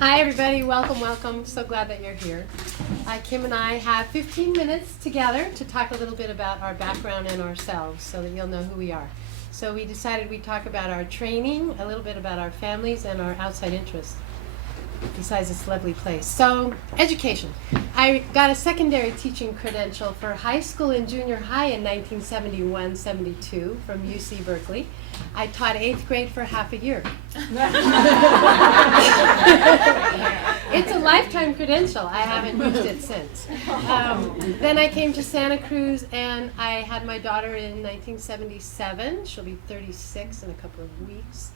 Hi everybody, welcome, welcome. So glad that you're here. Kim and I have 15 minutes together to talk a little bit about our background and ourselves so that you'll know who we are. So we decided we'd talk about our training, a little bit about our families and our outside interests, besides this lovely place. So, education. I got a secondary teaching credential for high school and junior high in 1971-72 from UC Berkeley. I taught 8th grade for half a year. It's a lifetime credential. I haven't used it since. Then I came to Santa Cruz and I had my daughter in 1977. She'll be 36 in a couple of weeks.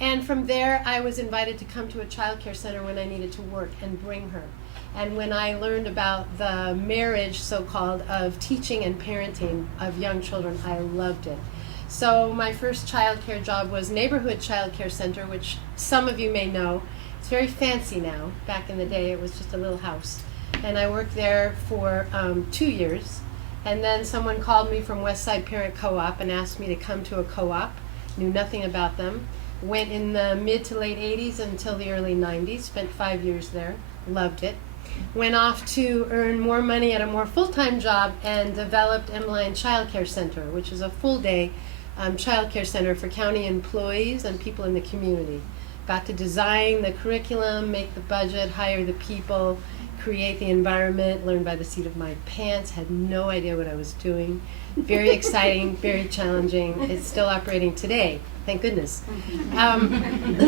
And from there, I was invited to come to a child care center when I needed to work and bring her. And when I learned about the marriage, so-called, of teaching and parenting of young children, I loved it. So my first child care job was neighborhood child care center, which some of you may know. It's very fancy now. Back in the day, it was just a little house. And I worked there for 2 years. And then someone called me from Westside Parent Co-op and asked me to come to a co-op. Knew nothing about them. Went in the mid to late 80s until the early 90s. Spent 5 years there. Loved it. Went off to earn more money at a more full-time job and developed Emmeline Child Care Center, which is a full-day child care center for county employees and people in the community. Got to design the curriculum, make the budget, hire the people, create the environment, learn by the seat of my pants, had no idea what I was doing. Very exciting, very challenging. It's still operating today, thank goodness.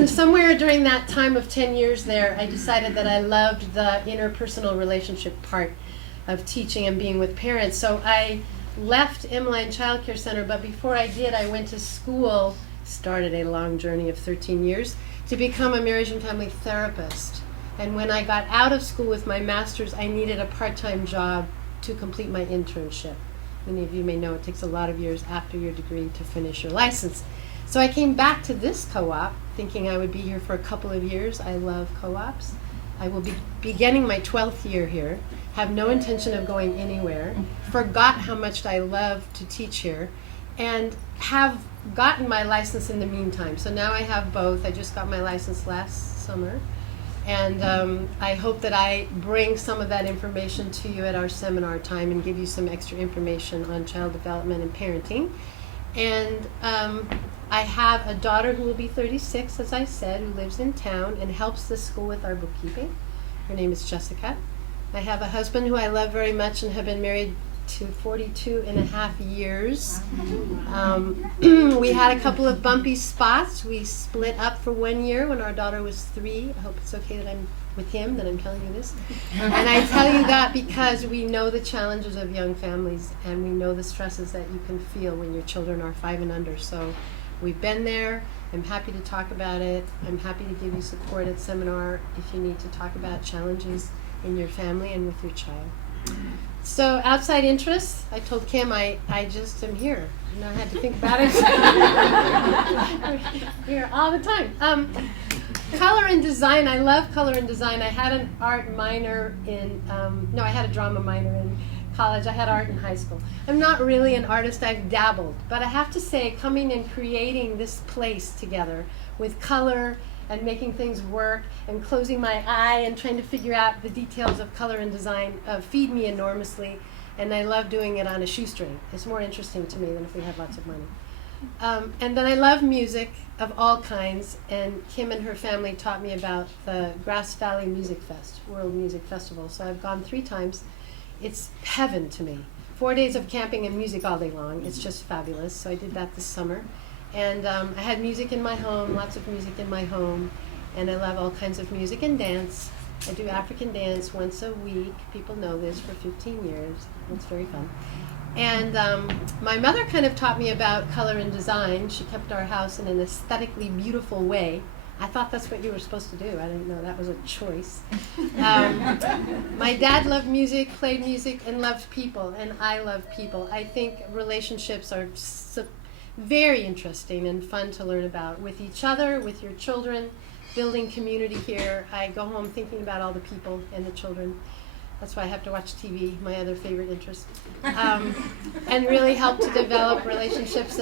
Somewhere during that time of 10 years there, I decided that I loved the interpersonal relationship part of teaching and being with parents. So I left Emmeline Child Care Center, but before I did, I went to school, started a long journey of 13 years, to become a marriage and family therapist. And when I got out of school with my master's, I needed a part-time job to complete my internship. Many of you may know it takes a lot of years after your degree to finish your license. So I came back to this co-op thinking I would be here for a couple of years. I love co-ops. I will be beginning my 12th year here, have no intention of going anywhere, forgot how much I love to teach here, and have gotten my license in the meantime. So now I have both. I just got my license last summer. And I hope that I bring some of that information to you at our seminar time and give you some extra information on child development and parenting. And I have a daughter who will be 36, as I said, who lives in town and helps the school with our bookkeeping. Her name is Jessica. I have a husband who I love very much and have been married to 42 and a half years. We had a couple of bumpy spots. We split up for 1 year when our daughter was 3. I hope it's okay that I'm with him, that I'm telling you this. And I tell you that because we know the challenges of young families and we know the stresses that you can feel when your children are 5 and under. So we've been there. I'm happy to talk about it. I'm happy to give you support at seminar if you need to talk about challenges in your family and with your child. So outside interests, I told Kim I just am here. And I had to think about it. Here all the time. Color and design, I love color and design. I had an art minor in, I had a drama minor in college. I had art in high school. I'm not really an artist, I've dabbled. But I have to say, coming and creating this place together with color and making things work and closing my eye and trying to figure out the details of color and design feed me enormously, and I love doing it on a shoestring. It's more interesting to me than if we had lots of money. And then I love music of all kinds, and Kim and her family taught me about the Grass Valley Music Fest, World Music Festival, so I've gone 3 times. It's heaven to me. 4 days of camping and music all day long. It's just fabulous, so I did that this summer. And I had music in my home, lots of music in my home, and I love all kinds of music and dance. I do African dance once a week. People know this for 15 years. It's very fun. And my mother kind of taught me about color and design. She kept our house in an aesthetically beautiful way. I thought that's what you were supposed to do. I didn't know that was a choice. My dad loved music, played music, and loved people, and I love people. I think relationships are very interesting and fun to learn about with each other, with your children, building community here. I go home thinking about all the people and the children. That's why I have to watch TV, my other favorite interest. And really help to develop relationships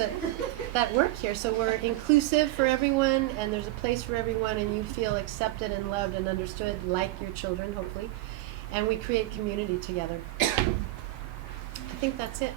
that work here. So we're inclusive for everyone, and there's a place for everyone, and you feel accepted and loved and understood like your children, hopefully. And we create community together. I think that's it.